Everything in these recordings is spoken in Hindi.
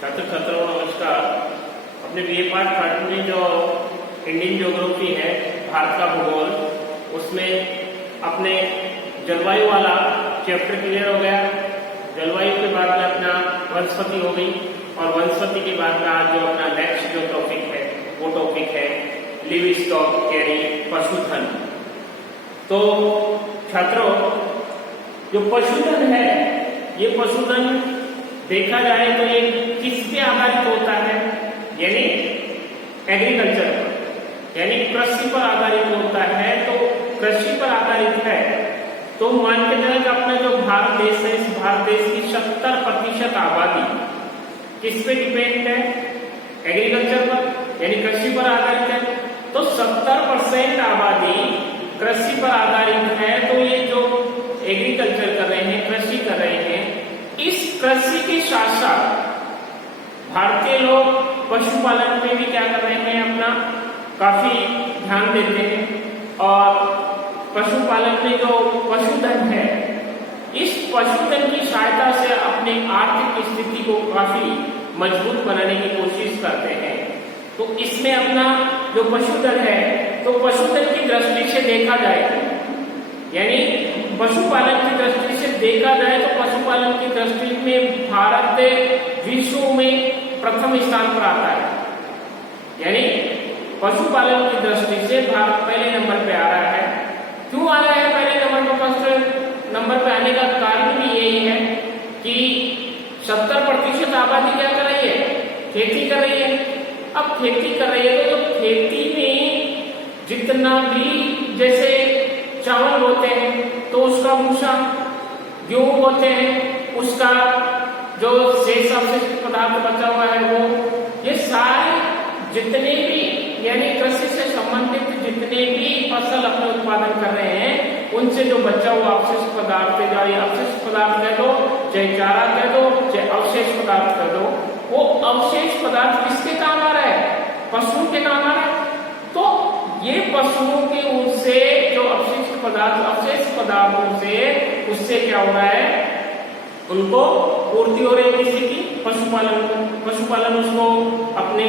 छात्र छात्राओं नमस्कार। अपने बीए पार्ट थर्ड में जो इंडियन ज्योग्राफी है, भारत का भूगोल, उसमें अपने जलवायु वाला चैप्टर क्लियर हो गया। जलवायु के बाद में अपना वनस्पति हो गई और वनस्पति के बाद में आज जो अपना नेक्स्ट जो टॉपिक है वो टॉपिक है लिव स्टॉक यानी पशुधन। तो छात्रों, जो पशुधन है, ये पशुधन देखा जाए तो ये किस पे आधारित होता है, यानी एग्रीकल्चर पर, यानी कृषि पर आधारित होता है। तो कृषि पर आधारित है तो मान के चले कि अपना जो भारत देश है, इस भारत देश की 70% आबादी किस पे डिपेंड है? एग्रीकल्चर पर, यानी कृषि पर आधारित है। तो 70% आबादी कृषि पर आधारित है। तो ये जो एग्रीकल्चर कर रहे हैं, कृषि कर रहे हैं, इस कृषि के साथ साथ भारतीय लोग पशुपालन में भी क्या कर रहे हैं, अपना काफी ध्यान देते हैं। और पशुपालन में जो पशुधन है, इस पशुधन की सहायता से अपने आर्थिक स्थिति को काफी मजबूत बनाने की कोशिश करते हैं। तो इसमें अपना जो पशुधन है, तो पशुधन की दृष्टि से देखा जाए, यानी पशुपालन की दृष्टि से देखा जाए तो पशुपालन की दृष्टि में भारत विश्व में प्रथम स्थान पर आता है। यानी पशुपालन की दृष्टि से भारत पहले नंबर पे आ रहा है। क्यों आ रहा है पहले नंबर पर? फर्स्ट नंबर पे आने का कारण भी यही है कि 70% आबादी क्या कर रही है? खेती कर रही है। अब खेती कर रही है तो खेती में जितना भी, जैसे चावल होते हैं तो उसका भूसा, गेहूं होते हैं उसका जो शेष अवशिष्ट पदार्थ बचा हुआ है वो, ये सारे जितने भी, यानी कृषि से संबंधित जितने भी फसल अपने उत्पादन कर रहे हैं, उनसे जो बचा हुआ अवशिष्ट पदार्थ, चाहे अवशिष्ट पदार्थ कह दो, चाहे चारा कह दो, चाहे अवशेष पदार्थ कह दो, वो अवशेष पदार्थ किसके काम आ रहा है? पशुओं के काम आ रहा है। तो ये पशुओं के उनसे जो अवशिष्ट पदार्थ, अवशेष पदार्थों से उससे क्या हो रहा है? उनको पूर्ति हो रही है किसी की? पशुपालन उसको अपने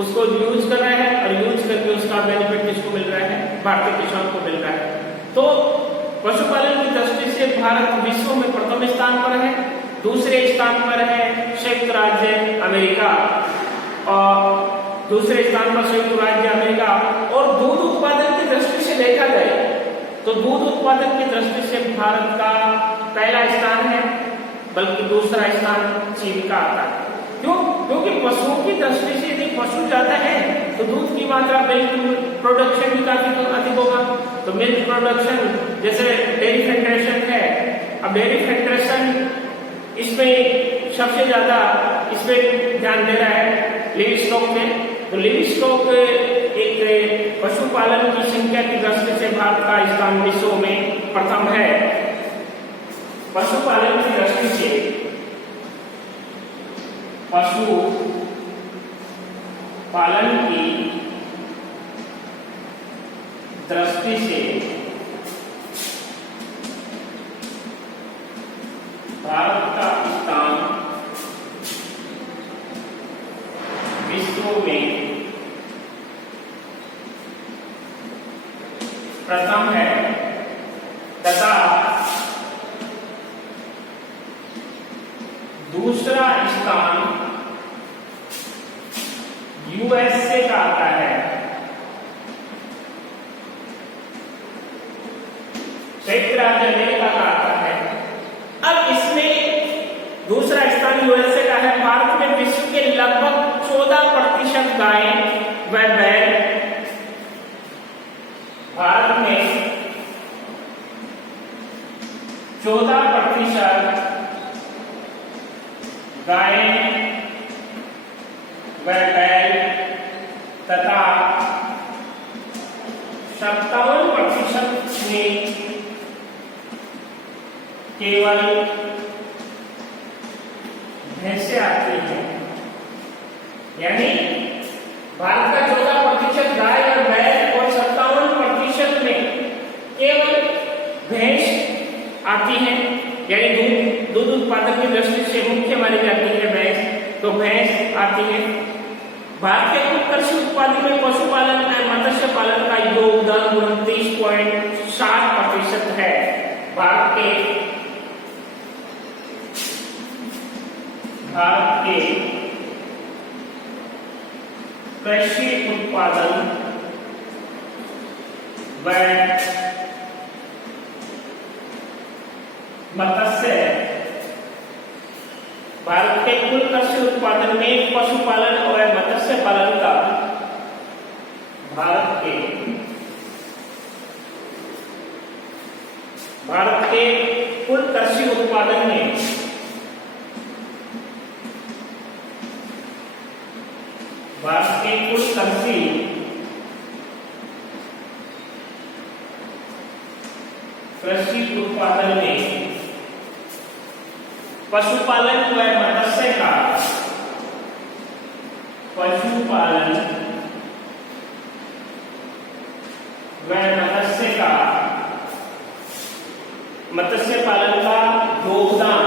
उसको यूज कर रहा है और यूज करके उसका बेनिफिट किसको मिल रहा है? भारतीय किसान को मिल रहा है। तो पशुपालन की दृष्टि से भारत विश्व में प्रथम स्थान पर है। दूसरे स्थान पर है संयुक्त राज्य अमेरिका, और दूसरे स्थान पर संयुक्त राज्य अमेरिका। और दूध उत्पादन की दृष्टि से देखा जाए तो दूध उत्पादन की दृष्टि से भारत का पहला स्थान है, बल्कि दूसरा स्थान चीन का आता है। क्यों? क्योंकि पशुओं की दृष्टि से यदि पशु ज्यादा है तो दूध की मात्रा, मिल्क प्रोडक्शन भी काफी अधिक होगा। तो मिल्क प्रोडक्शन, जैसे डेयरी फेडरेशन है, अब डेयरी फेडरेशन इसमें सबसे ज्यादा इसमें ध्यान दे रहा है लिव स्टॉक में। तो लिव स्टॉक एक पशुपालन की संख्या की दृष्टि से भारत का स्थान विश्व में प्रथम है। पशुपालन की दृष्टि से, पशु पालन की दृष्टि से भारत का स्थान विश्व में प्रथम है तथा दूसरा स्थान यूएसए का आता है। संयुक्त राज्य अमेरिका का आता है। अब इसमें दूसरा स्थान यूएसए का है। भारत में विश्व के लगभग 14% गायें व बैल, भारत में 14% गायें व बैल तथा 57% में केवल भैंसे आती हैं। यानी भारत का 14% गाय और बैल और 57% में केवल भैंस आती हैं। यानी दूध उत्पादन की दृष्टि से मुख्य मानी जाती है भैंस। तो आती है। भारत के कुल कृषि उत्पादन में पशुपालन और मत्स्य पालन का योगदान 29.7% है। भारत के कृषि उत्पादन व मत्स्य भारत के कुल कृषि उत्पादन में पशुपालन और मत्स्य पालन का भारत के कुल कृषि उत्पादन में भारत के कुल कृषि उत्पादन में पशुपालन व मत्स्य का मत्स्य पालन का योगदान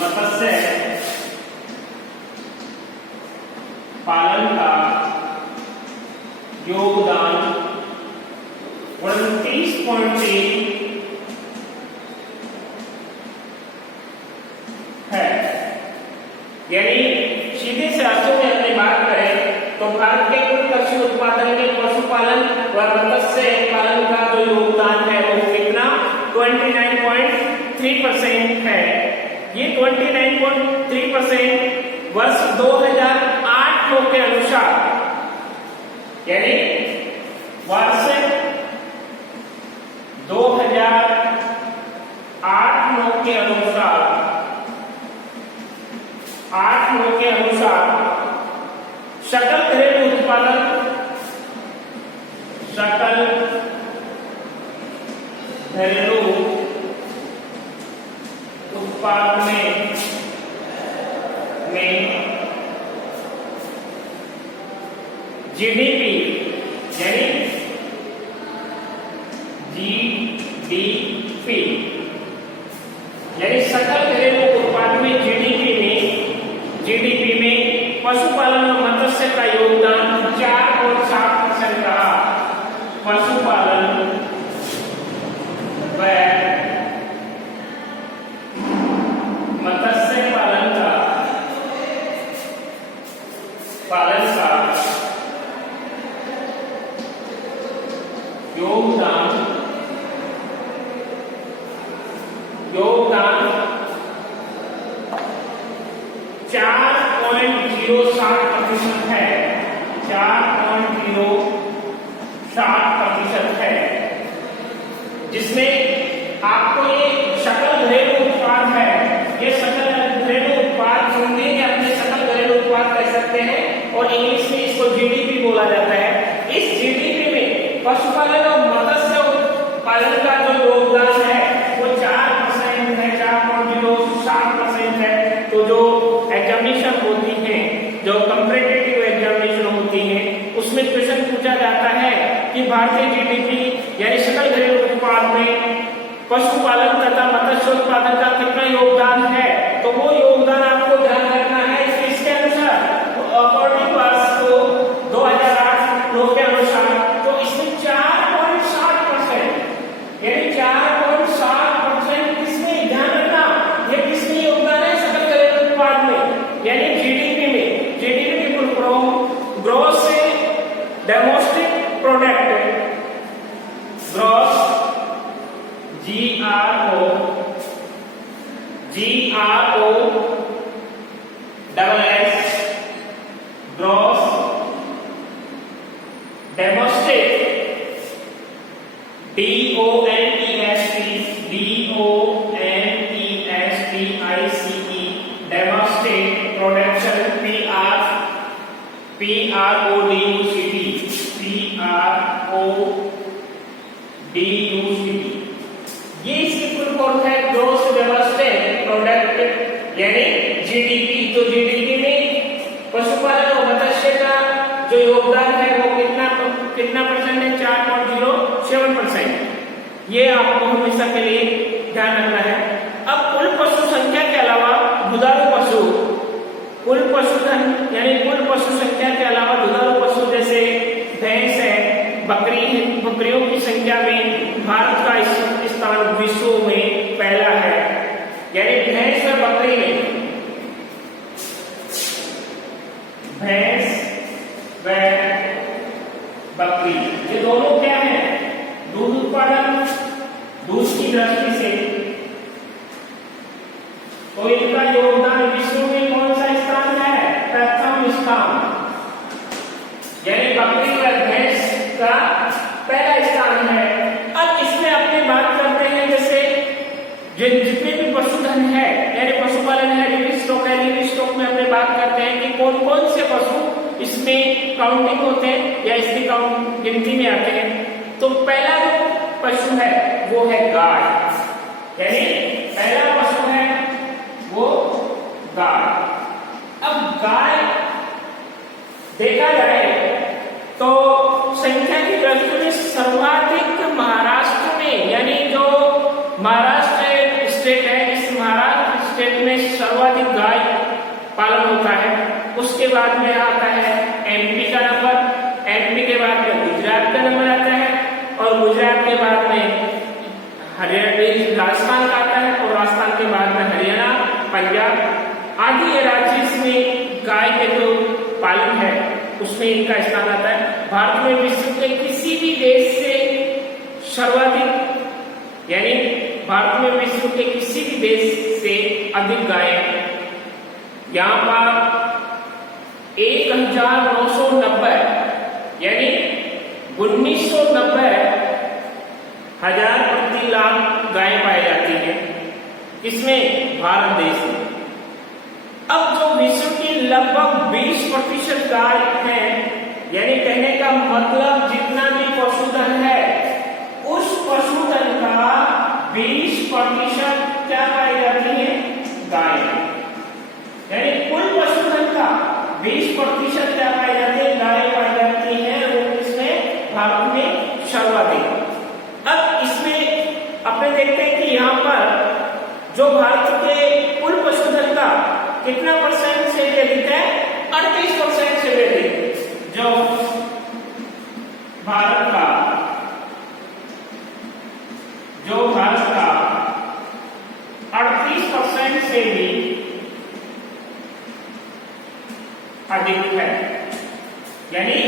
मत्स्य पालन का योगदान 29.3 है। यानी सीधे शब्दों में अपनी बात करें तो भारत के कुल कृषि उत्पादन में पशुपालन व मत्स्य पालन का जो योगदान है वो कितना 29.3% है। ये 29.3% वर्ष 2008 के अनुसार, यानी वर्ष 2008 के अनुसार सकल घरेलू उत्पादन में जीडीपी यानी सकल घरेलू उत्पाद में जीडीपी में पशुपालन और मत्स्य का योगदान 4.7% रहा। पशुपालन व मत्स्य पालन का योगदान 4.07% है। 4.07% है, जिसमें आपको ये सकल घरेलू उत्पाद है। ये सकल घरेलू उत्पाद हिंदी में अपने सकल घरेलू उत्पाद कह सकते हैं और इंग्लिश में इसको जीडीपी बोला जाता है। इस जीडीपी में पशुपालन और मत्स्य पालन का जो योगदान है वो 4% है, 4.07% है। तो जो एग्जामिनेशन होती है, जो कंपैरेटिव एग्जामिनेशन होती है, उसमें क्वेश्चन पूछा जाता है कि भारतीय जीडीपी यानी सकल घरेलू उत्पाद में पशुपालन तथा मत्स्य उत्पादन का कितना योगदान है, तो वो योगदान आपको ध्यान रखना है। इसके अनुसार अकॉर्डिंग वर्ष को 2008 के अनुसार तो इसमें 4.7% यानी 4.7% किसमें ध्यान रखना, ये किसमें योगदान है सकल घरेलू उत्पाद में यानी जीडीपी में। जीडीपी की full form gross domestic product, gross GROSS gross domestic DONESTICE domestic production PRODUCT। ये इसकी फुल फॉर्म है ग्रॉस डोमेस्टिक प्रोडक्ट यानी जीडीपी। तो जीडीपी में पशुपालन और मत्स्य का जो योगदान है वो कितना परसेंट है, 4.07%। ये आपको हमेशा के लिए ध्यान रखना है। अब कुल पशु संख्या के अलावा दुधारू पशु, कुल यानी कुल पशु संख्या के अलावा दुधारू पशु जैसे भैंस है, बकरी है, बकरियों की संख्या में भारत का स्थान विश्व में पहला है। यानी भैंस और बकरी में, भैंस व बकरी ये दोनों क्या है, दूध उत्पादन, दूध की दृष्टि से तो इनका योगदान विश्व में कौन सा स्थान है, प्रथम स्थान। यानी बकरी व भैंस का पहला स्थान है। अब इसमें अपने बात करते हैं जैसे जितने भी पशुधन है, यानी पशुपालन है, लिव स्टॉक है, लिव स्टॉक में अपने बात करते हैं कि कौन कौन से पशु इसमें काउंटिंग होते हैं या इसकी गिनती में आते हैं। तो पहला जो पशु है वो है गाय, यानी पहला पशु है वो गाय। अब गाय देखा जाए तो संख्या की दृष्टि में सर्वाधिक महाराष्ट्र में, यानी जो महाराष्ट्र स्टेट है, इस महाराष्ट्र स्टेट में सर्वाधिक गाय पालन होता है। उसके बाद में आता है एमपी का नंबर, एमपी के बाद में गुजरात का नंबर आता है और गुजरात के बाद में हरियाणा, राजस्थान का आता है और राजस्थान के बाद में हरियाणा, पंजाब आदि राज्य इसमें गाय के जो पालन है उसमें इनका स्थान आता है। भारत में विश्व के किसी भी देश से सर्वाधिक, यानी भारत में विश्व के किसी भी देश से अधिक गाय यहाँ पर 1990 यानी 1990 हजार प्रति लाख गाय पाई जाती है, इसमें भारत देश में। अब जो विश्व की लगभग 20% गाय है, यानी कहने का मतलब जितना भी पशुधन है उस पशुधन का 20% क्या पाई जाती है, गाय। यानी कुल पशुधन का 20% क्या पाई जाती है, गाय पाई जाती है, वो इसमें भारत में सर्वाधिक। अब इसमें अपने देखते हैं कि यहाँ पर जो भारत के कुल पशुधन का कितना परसेंट से भी अधिक है, 38% से भी अधिक जो भारत का 38% से भी अधिक है। यानी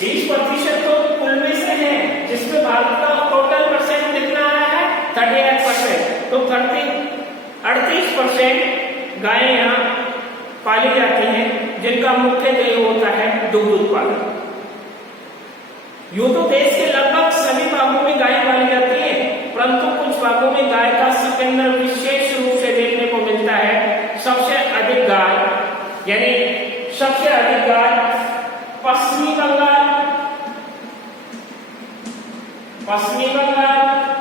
20% तो कुल में से है, जिसमें भारत का टोटल परसेंट कितना आया है, 38%। तो 38% गायें यहाँ पाली जाती हैं, जिनका मुख्य ध्येय होता है दुग्ध उत्पादन। यूं तो देश के लगभग सभी भागों में गायें पाली जाती हैं, परंतु कुछ भागों में गाय का संकेंद्रण विशेष रूप से देखने को मिलता है। सबसे अधिक गाय, यानी सबसे अधिक गाय पश्चिमी बंगाल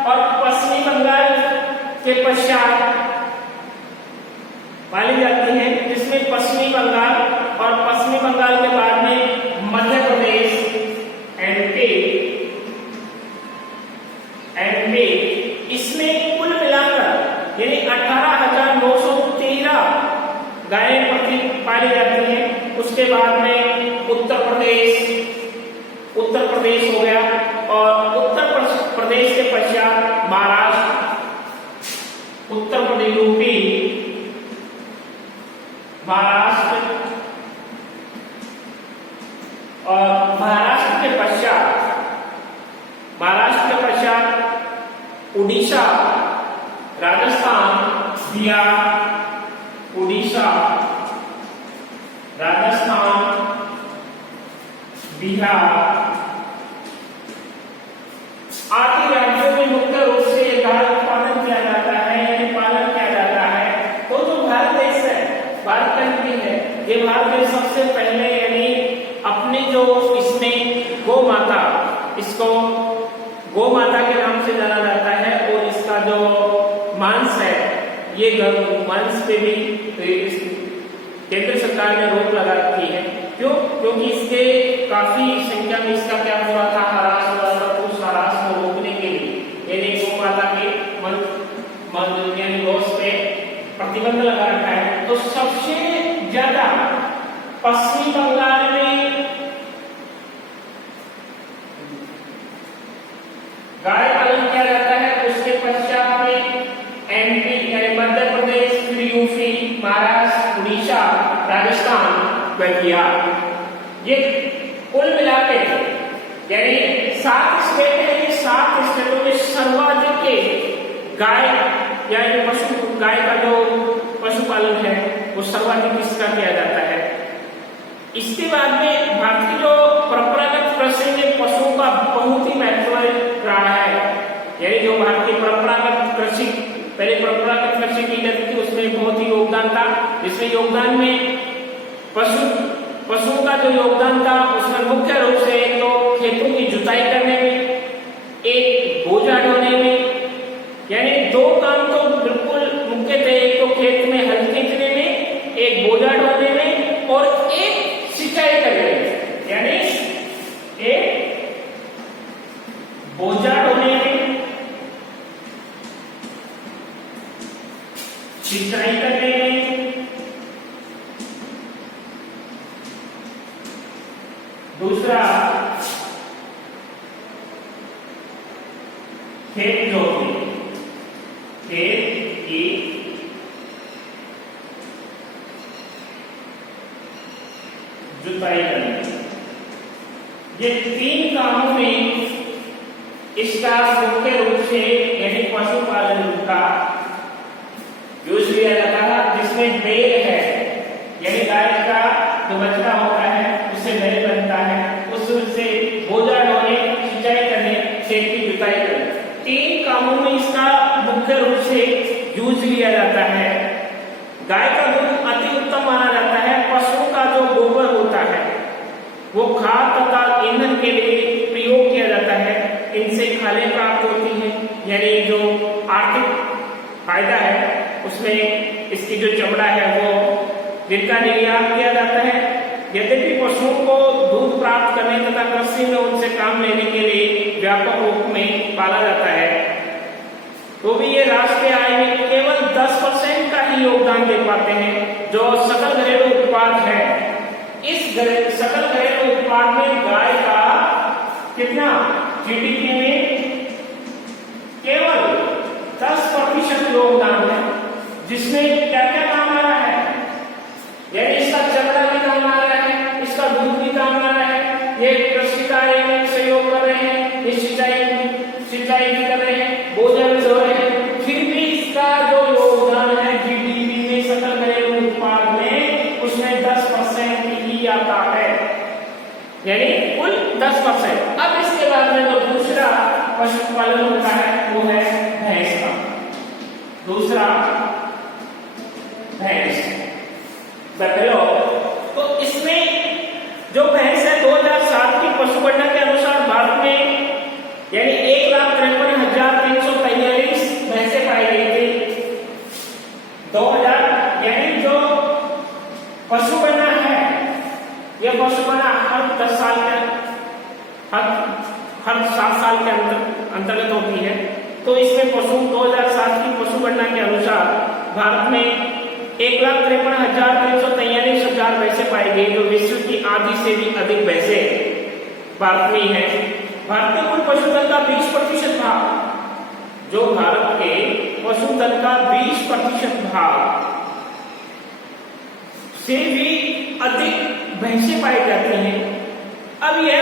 और पश्चिमी बंगाल के पश्चात पाली जाती है, जिसमें पश्चिमी बंगाल और पश्चिमी बंगाल के बाद में मध्य प्रदेश, एमपी, इसमें कुल मिलाकर यानी 18,913 गायें प्रति पाली जाती हैं। उसके बाद में उत्तर प्रदेश हो गया और उत्तर प्रदेश के पश्चात महाराष्ट्र, उत्तर प्रदेश, यूपी, महाराष्ट्र और महाराष्ट्र के पश्चात उड़ीसा, राजस्थान, बिहार, उड़ीसा, राजस्थान, बिहार आदि राज्यों में मुख्य रूप से गाय उत्पादन किया जाता है, यानी पालन किया जाता है। तो जो भारत देश है, भारत कंट्री है, ये भारत देश सबसे पहले यानी अपने जो इसमें गौ माता, इसको गौ माता के नाम से जाना जाता है और इसका जो मांस है, ये मांस पे भी केंद्र सरकार ने रोक लगा रखी है। क्यों? क्योंकि इसके काफी संख्या में इसका क्या हो रहा था, हरास हो रहा था। उस हरास को रोकने के लिए यानी गौ माता के गोश्त पे प्रतिबंध लगा रखा है। तो सबसे ज्यादा पश्चिमी बंगाल में गाय पालन किया जाता है। उसके पश्चात में एमपी यानी मध्य प्रदेश, फिर यूपी, महाराष्ट्र, उड़ीसा, राजस्थान में किया। ये कुल मिला के यानी 7 स्टेट है। ये 7 स्टेटों में सर्वाधिक गाय या गाय का जो पशुपालन है वो सर्वाधिक इसका किया जाता है। इसके बाद में भारत की जो परंपरागत कृषि में पशुओं का बहुत ही महत्व रहा है। यानी जो भारत की परंपरागत कृषि, पहले परंपरागत कृषि की जाती थी, उसमें बहुत ही योगदान था। जिसमें योगदान में पशुओं का जो योगदान था उसमें मुख्य रूप से तो खेतों की जुताई करने में, एक बोझा ढोने में, यानी 2 काम तो बिल्कुल मुख्य थे। एक तो खेत में हल खींचने में, एक बोझा ढोने में, और एक सिंचाई करने में। यानी एक बोझा ढोने में, सिंचाई करने में, दूसरा खेत जोतने, खेत की जुताई करने। ये 3 कामों में इसका मुख्य रूप से यानी पशुपालन का यूज किया जाता है। जिसमें बैल है यानी गाय का जो बछड़ा होता है उससे बैल बनता है, उससे बोझा ढोने, सिंचाई करने, खेत की जुताई करने, 3 कामों में इसका मुख्य रूप से यूज लिया जाता है। गाय का दूध अति उत्तम माना जाता है। पशुओं का जो गोबर होता है वो खाद तथा ईंधन के लिए प्रयोग किया जाता है। इनसे खालें प्राप्त होती हैं, यानी जो आर्थिक फायदा है उसमें इसकी जो चमड़ा है वो जिनका निर्यात किया जाता है। यद्यपि पशुओं को दूध प्राप्त करने तथा कृषि में उनसे काम लेने के लिए व्यापक रूप में पाला जाता है, तो भी ये राष्ट्रीय आय में केवल 10% का ही योगदान दे पाते हैं। जो सकल घरेलू उत्पाद है, इस सकल घरेलू उत्पाद में गाय का कितना जीडीपी में केवल 10% योगदान है। जिसमें क्या क्या काम आ रहा है, यानी इसका चमड़ा भी काम आ रहा है, इसका दूध भी काम आ रहा है, ये कृषि कार्य में सहयोग कर रहे हैं, ये सिंचाई भी कर रहे हैं, बोझा भी ढो रहे हैं, फिर भी इसका जो योगदान है जीडीपी में, सकल घरेलू उत्पाद में, उसमें 10% ही आता है, यानी कुल 10%। अब इसके बाद में जो दूसरा पशुपालन होता है वो है भैंस का। दूसरा भैंस, बफेलो। तो इसमें जो भैंस है 2007 की पशुगणना के अनुसार भारत में यानी 1,53,343 भैंसें पाई गई थी 2000। यानी जो पशुगणना है यह पशुगणना हर 10 साल के हर 7 साल के अंतर्गत होती है। तो इसमें 2007 की पशुगणना के अनुसार भारत में 1,53,343 भैंसें पाई गई, जो विश्व की आधी से भी अधिक भैंसें भारत में है। भारतीय कुल पशुधन का 20% भाग, जो भारत के पशुधन का 20% भाग से भी अधिक भैंसें पाई जाती हैं। अब यह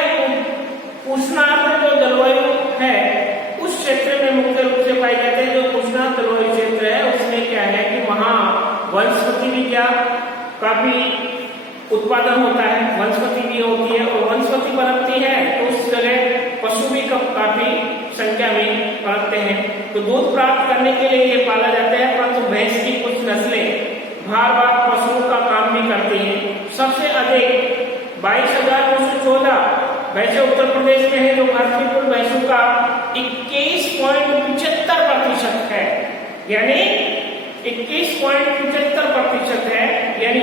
उष्णार्द्र जो जलवायु है उस क्षेत्र में मुख्य रूप से पाई जाती है। जो उष्णार्द्र जलवायु क्षेत्र है उसमें क्या है कि वहां वनस्पति भी क्या काफी उत्पादन होता है, वनस्पति भी होती है, और वनस्पति पनपती है तो उस जगह पशु भी काफी संख्या में पनपते हैं। तो दूध प्राप्त करने के लिए ये पाला जाता है, परंतु भैंस की कुछ नस्लें भार पशुओं का काम भी करती हैं। सबसे अधिक 22,914 भैंसें उत्तर प्रदेश में है, जो भारत की कुल भैंसों का 21.75% है, यानी 21.75% है। यानी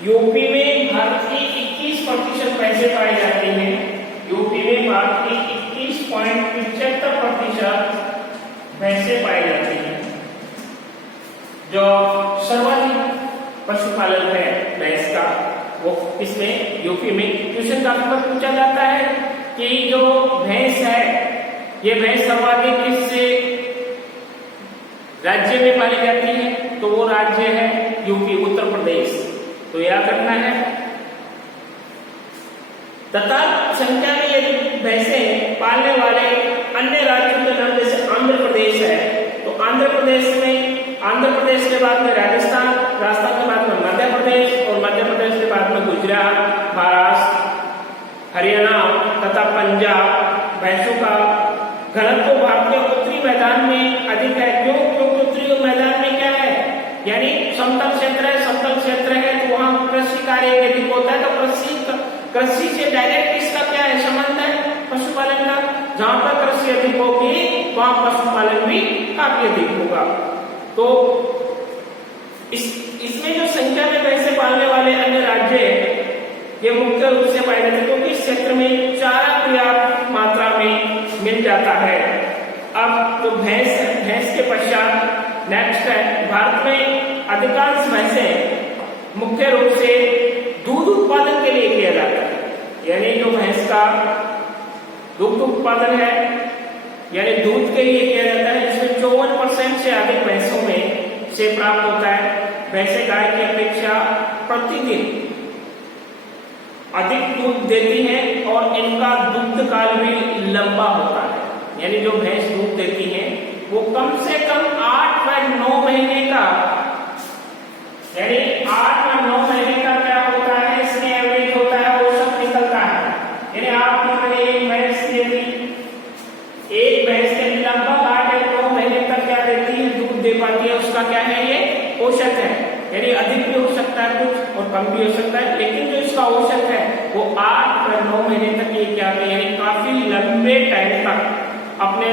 यूपी में भारत की 21% भैंसें पाई जाती हैं। यूपी में भारत की 21.75% भैंसें पाई जाती हैं। जो सर्वाधिक पशुपालन है भैंस का, वो इसमें यूपी में क्वेश्चन काफी बार पूछा जाता है कि जो भैंस है ये भैंस सर्वाधिक किस राज्य में पाली जाती है, तो वो राज्य है यूपी, उत्तर प्रदेश। तो याद रखना है। तथा संख्या में यदि भैंसें पालने वाले अन्य राज्यों के नाम जैसे आंध्र प्रदेश है, तो आंध्र प्रदेश के बाद में राजस्थान, राजस्थान के बाद में मध्य प्रदेश और मध्य प्रदेश के बाद में गुजरात, महाराष्ट्र, हरियाणा तथा पंजाब। भैंसों का घनत्व भारत के उत्तरी मैदान में अधिक है। क्योंकि उत्तरी मैदान में क्या है, यानी समतल क्षेत्र है तो वहाँ कृषि कार्य अधिक होता है। तो कृषि से डायरेक्ट इसका क्या है संबंध है, पशुपालन का। जहां पर कृषि अधिक होगी वहां पशुपालन भी काफी अधिक होगा। तो इसमें जो संख्या में भैंसे पालने वाले अन्य राज्य ये मुख्य रूप से पाए जाते हैं क्योंकि इस क्षेत्र में चारा पर्याप्त मात्रा में मिल जाता है। अब जो भैंस के पश्चात नेक्स्ट है, भारत में अधिकांश भैंसें मुख्य रूप से दूध उत्पादन के लिए किया जाता है। यानी जो भैंस का दुग्ध उत्पादन है यानी दूध के लिए किया जाता है, जिसमें 54% से अधिक भैंसों में से प्राप्त होता है। भैंसे गाय की अपेक्षा प्रतिदिन अधिक दूध देती हैं और इनका दुग्ध काल भी लंबा होता है। यानी जो भैंस दूध देती हैं वो कम से कम 8-9 महीने का, यानी 8 या 9 महीने का क्या होता है, इसमें एवरेज होता है, वो सब निकलता है। यानी आपने एक भैंस के लगभग 8 या 9 महीने तक क्या देती है, दूध दे पाती है। उसका क्या है, ये औसत है। यानी अधिक भी हो सकता है कुछ और कम भी हो सकता है, लेकिन जो इसका औसत है वो 8 या 9 महीने तक ये क्या है, यानी काफी लंबे टाइम तक अपने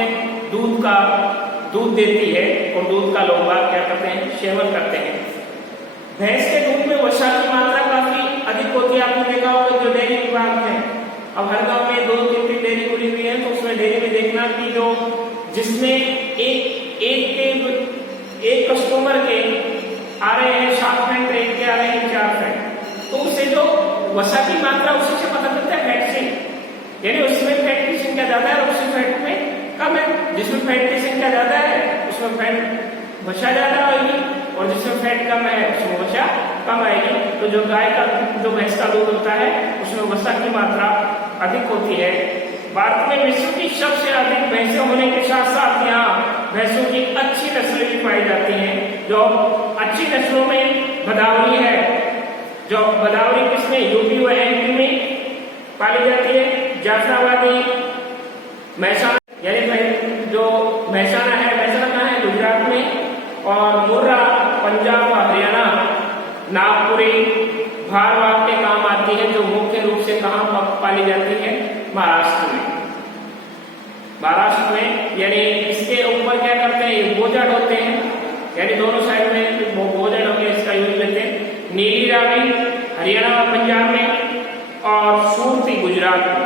दूध देती है और दूध का लोग क्या करते हैं, सेवन करते हैं। भैंस के दूध में वसा की मात्रा काफी अधिक होती है। आपने देखा होगा जो डेयरी विभाग है, अब हर गांव में 2-3 डेयरी खुली हुई है, तो उसमें डेयरी में देखना कि जो जिसमें एक कस्टमर के आ रहे हैं 7 फैट, एक के आ रहे हैं 4 फैट, तो उससे जो वसा की मात्रा उसी से पता चलता है, फैट से। यानी उसमें फैट की संख्या ज्यादा है और उसी फैट में कम है। जिसमें फैट की संख्या ज्यादा है उसमें फैट वसा ज्यादा आएगी और जिसमें फैट कम है उसमें वसा कम आएगी। तो जो भैंस का दूध होता है उसमें वसा की मात्रा अधिक होती है। भारत में विश्व की सबसे अधिक भैंसें होने के साथ साथ यहाँ भैंसों की अच्छी नस्लें भी पाई जाती हैं। जो अच्छी नस्लों में भदावरी है, जो भदावरी किसमें, यूपी व एमपी में पाली जाती है। जाफराबादी, महसाना, यानी जो महसाना कहाँ है, गुजरात में, और मुर्रा पंजाब व हरियाणा, नागपुरी, भारवाह के काम आती है, जो मुख्य रूप से कहाँ पाली जाती है, महाराष्ट्र में। यानी इसके ऊपर क्या करते हैं, ये बोझड़ होते हैं, यानी दोनों साइड में बोझड़ होकर इसका यूज लेते हैं। नीली रावी हरियाणा व पंजाब में और सूरती गुजरात में।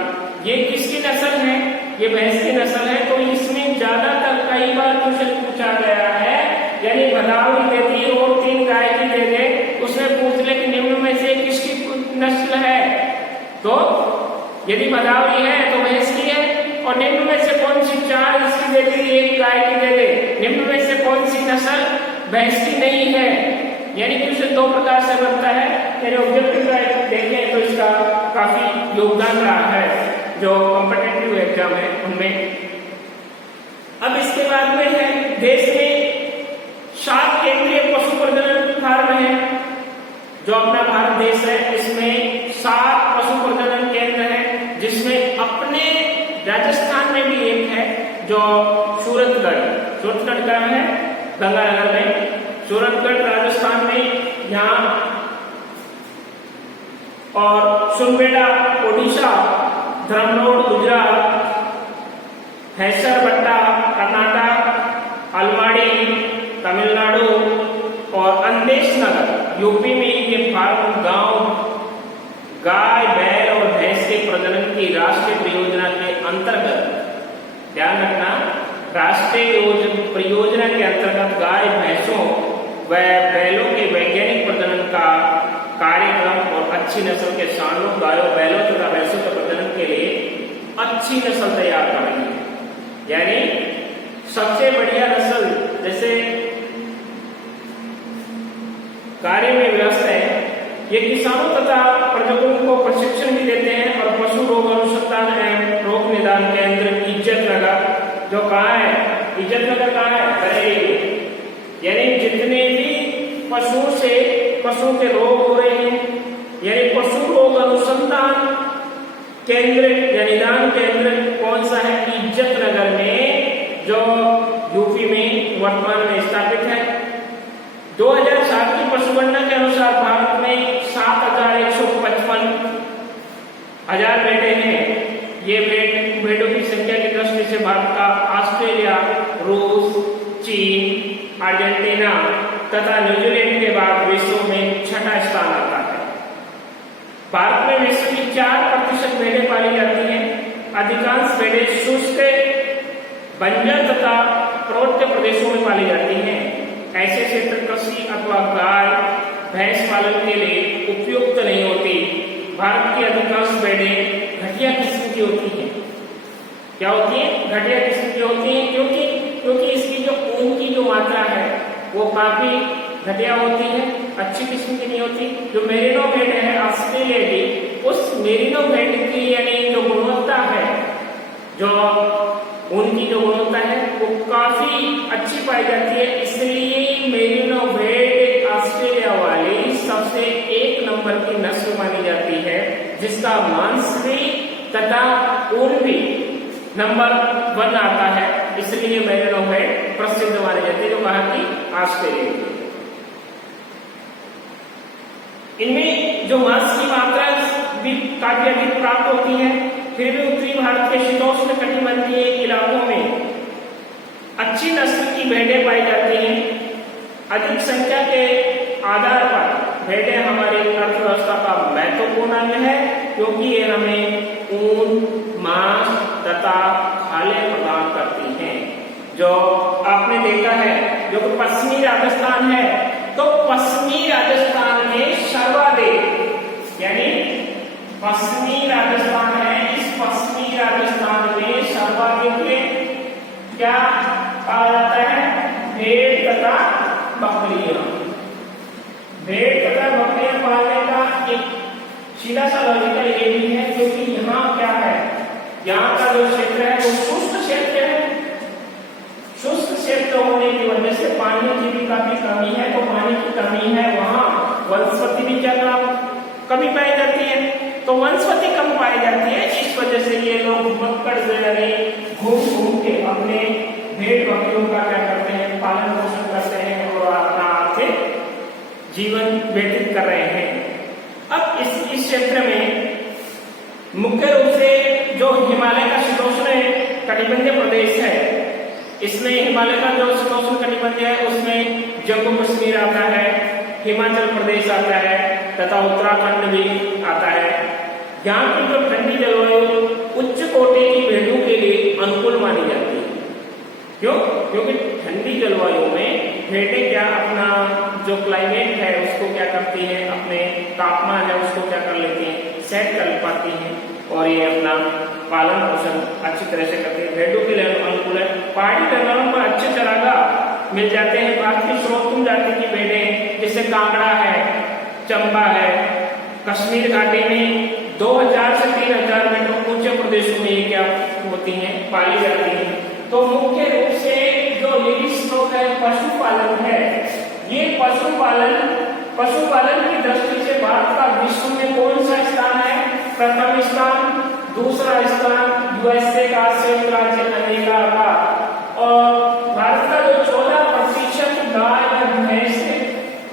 ये किसकी नस्ल है, ये भैंस की नस्ल है। तो इसमें ज्यादातर कई बार क्वेश्चन पूछा गया है, यानी भदावरी देती है और 3 गाय की दे दे, उसमें पूछ ले कि निम्न में से किसकी नस्ल है। तो यदि भदावरी है तो भैंस की है, और निम्न में से कौन सी 4 इसकी दे दी, 1 गाय की दे दे, निम्न में से कौन सी नस्ल भैंस की नहीं है। यानी क्वेश्चन 2 प्रकार से बनता है। यानी ऑब्जेक्टिव देखें तो इसका काफी योगदान रहा है जो कॉम्पिटिटिव एग्जाम है उनमें। अब इसके बाद में है, देश में 7 केंद्रीय पशु प्रजनन फार्म है। जो अपना भारत देश है इसमें 7 पशु प्रजनन केंद्र है, जिसमें अपने राजस्थान में भी एक है, जो सूरतगढ़ का है, गंगानगर में। सूरतगढ़ राजस्थान में यहाँ, और सुनबेड़ा ओडिशा, धर्मरोड गुजरात, हैसरबट्टा कर्नाटक, अलमाड़ी तमिलनाडु और अंदेश नगर यूपी में ये फार्म गांव गाय, बैल और भैंस के प्रजनन की राष्ट्रीय परियोजना के अंतर्गत, ध्यान रखना, राष्ट्रीय परियोजना के अंतर्गत गाय, भैंसों व बैलों के वैज्ञानिक प्रजनन का कार्यक्रम और अच्छी नस्ल के सांडों, गायों, बैलों तथा भैंसों के प्रजनन के लिए अच्छी नस्ल तैयार कर रही है। यानी सबसे बढ़िया नस्ल, जैसे कार्य में व्यस्त है, ये किसानों तथा प्रजनकों को प्रशिक्षण भी देते हैं। और पशु रोग अनुसंधान एवं रोग निदान केंद्र इज्जतनगर, जो कहाँ है, इज्जतनगर कहाँ है, बरेली। यानी जितने भी पशु के रोग हो रहे हैं, यानी पशु रोग अनुसंधान केंद्र या निदान केंद्र कौन सा है, इज्जतनगर में, जो यूपी में वर्तमान में स्थापित है। 2007 की पशुगणना के अनुसार भारत में 7,155 भेड़ें हैं। ये भेड़ों की संख्या की दृष्टि से भारत का ऑस्ट्रेलिया, रूस, चीन, अर्जेंटीना तथा न्यूजीलैंड के बाद विश्व में छठा स्थान आता है। भारत में विश्व की 4% भेड़ें पाली जाती हैं। अधिकांश भेड़ें शुष्क, बंजर तथा पर्वतीय प्रदेशों में पाली जाती हैं। ऐसे क्षेत्र कृषि अथवा गाय भैंस पालन के लिए उपयुक्त नहीं होती। भारत की अधिकांश भेड़ें घटिया किस्म की होती हैं। क्या होती है, घटिया किस्म की होती हैं, क्योंकि इसकी जो ऊन की जो मात्रा है वो काफी घटिया होती है, अच्छी किस्म की नहीं होती। जो मेरिनो भेड़ है ऑस्ट्रेलिया की, उस मेरिनो भेड़ की यानी जो गुणवत्ता है, जो उनकी जो गुणवत्ता है वो काफी अच्छी पाई जाती है। इसलिए मेरिनो भेड़ ऑस्ट्रेलिया वाली सबसे 1 नंबर की नस्ल मानी जाती है, जिसका मांस भी तथा ऊन भी नंबर 1 आता है। इसलिए मेरिनो भेड़ प्रसिद्ध मानी जाती है, जो कहा कि ऑस्ट्रेलिया की। इनमें जो मांस की मात्रा भी काफी अधिक प्राप्त होती है। फिर भी उत्तरी भारत के शीतोष्ण कटिबंधीय इलाकों में अच्छी नस्ल की भेड़ें पाई जाती हैं। अधिक संख्या के आधार पर भेड़ें हमारी अर्थव्यवस्था का महत्वपूर्ण अंग है, क्योंकि ये हमें ऊन, मांस तथा खाले प्रदान करती हैं। जो आपने देखा है, जो पश्चिमी राजस्थान है, तो पश्चिमी राजस्थान में सर्वाधिक, यानी पश्चिमी राजस्थान है, इस पश्चिमी राजस्थान में सर्वाधिक क्या पाया जाता है, भेड़ तथा बकरियां। भेड़ तथा बकरियां पालने का एक सीधा सा लॉजिकल ये भी है, क्योंकि यहाँ क्या है, यहाँ का जो क्षेत्र है वो शुष्क क्षेत्र है। शुष्क क्षेत्र होने की वजह से पानी की भी काफी कमी है, तो पानी की कमी है, वहाँ वनस्पति भी ज्यादा कमी पाई जाती है, तो वनस्पति कम पाई जाती है। इस वजह से ये लोग मक्कड़ घूम घूम के अपने भेड़ बकरियों का क्या करते हैं, पालन पोषण करते हैं और अपना आर्थिक जीवन व्यतीत कर रहे हैं। अब इस क्षेत्र में मुख्य रूप से जो हिमालय का शीतोष्ण कटिबंधीय प्रदेश है, इसमें हिमालय का जो शीतोष्ण कटिबंधीय है उसमें जम्मू कश्मीर आता है, हिमाचल प्रदेश आता है तथा उत्तराखंड भी आता है। यहाँ की जो ठंडी जलवायु उच्च कोटि की भेड़ों के लिए अनुकूल मानी जाती है। क्यों? क्योंकि ठंडी जलवायु में भेड़ें क्या अपना जो क्लाइमेट है उसको क्या करती हैं, अपने तापमान है उसको क्या कर लेती हैं, सेट कर पाती हैं और ये अपना पालन पोषण अच्छी तरह से करती है। भेड़ों के लिए अनुकूल है। पहाड़ी जंगलों पर अच्छे चारागाह मिल जाते हैं। बात की स्रोतुम जाति की भेड़ें जैसे कांगड़ा है, चंबा है, कश्मीर घाटी में 2000 से 3000 मीटर ऊंचे प्रदेशों में ये क्या होती हैं, पाली जाती हैं। तो मुख्य रूप से जो निजी स्रोत है पशुपालन है। ये पशुपालन की दृष्टि से भारत का विश्व में कौन सा स्थान है? प्रथम स्थान, दूसरा स्थान यूएसए का, संयुक्त राज्य अमेरिका का। और भारत का जो 14% गाय और भैंस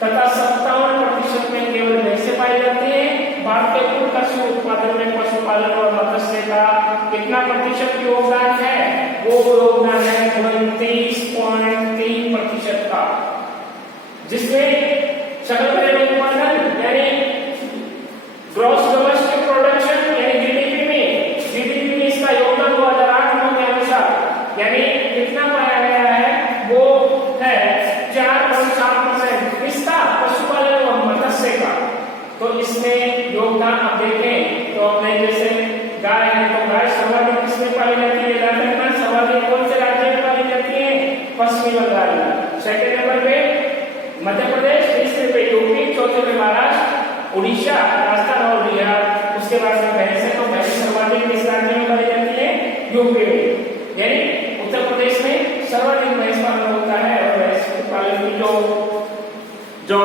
तथा 57% में केवल भैंसे पाई जाती है। भारत के कुल कृषि उत्पादन में पशुपालन और मत्स्य का कितना प्रतिशत योगदान है? वो योगदान है 29.3% का, जिसमें सकल घरेलू उत्पादन यानी ग्रॉस डोमेस्टिक प्रोडक्शन यानी जीडीपी में इसका योगदान 2008 के अनुसार यानी कितना पाया गया है? वो है 4.7%। किसका? पशुपालन और मत्स्य तो इसमें योगदान आप देखें तो अपने जैसे गाय है तो गाय सर्वाधिक किसमें पाई जाती है? ज्यादातर सर्वाधिक कौन से राज्य में पाई जाती है? पश्चिमी बंगाल में। सेकंड नंबर पे मध्य प्रदेश, तीसरे पे यूपी, चौथे पे महाराष्ट्र, उड़ीसा, राजस्थान और बिहार। उसके बाद में भैंस है तो भैंस सर्वाधिक किस राज्य में पाई जाती है? यूपी में। यानी उत्तर प्रदेश में सर्वाधिक भैंस पालन होता है और भैंस पालन की जो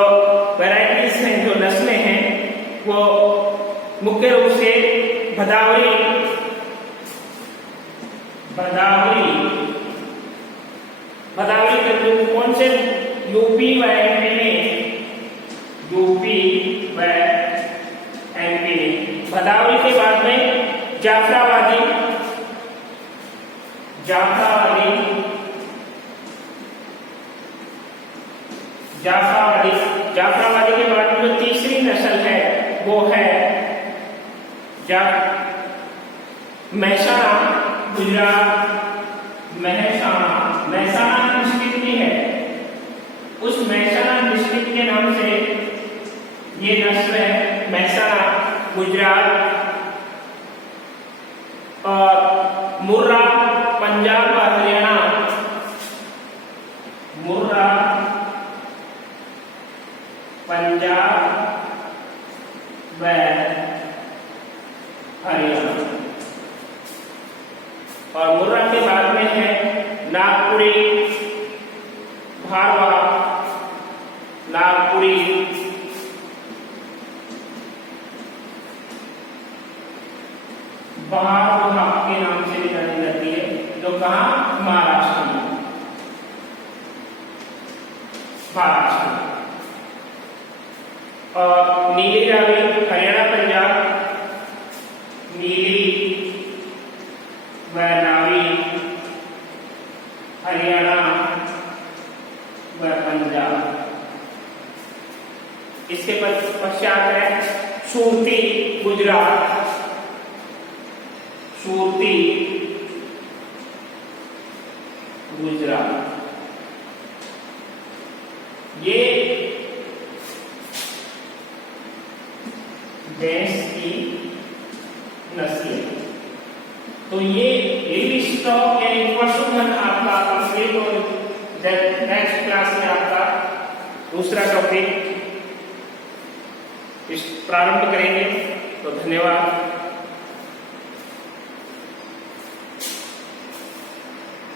वैरायटीज हैं, जो नस्लें हैं, वो मुख्य रूप से भदावरी के लोग कौन से यूपी व एमपी में, यूपी व एमपी में। भदावरी के बाद में जाफराबादी के बाद में जो तीसरी नस्ल है वो है महसाणा, गुजरात, महसाणा डिस्ट्रिक्ट की है। उस महसाणा डिस्ट्रिक्ट के नाम से ये नस्ल है महसाणा, गुजरात और मुर्रा पंजाब व हरियाणा, मुर्रा पंजाब व हरियाणा। और मुर्रा के बाद में है नागपुरी, भारवा, नागपुरी, भारवा के नाम से भी जानी जाती है, जो कहाँ? महाराष्ट्र में। और नीली रावी हरियाणा पंजाब, नीली व रावी हरियाणा व पंजाब। इसके पश्चात है सूरती, गुजरात, सूरती गुजरात। ये भैंस की नस्लें। तो ये लिव स्टॉक यानी पशुधन आपका कंप्लीट हो। नेक्स्ट क्लास में आपका दूसरा टॉपिक प्रारंभ करेंगे। तो धन्यवाद।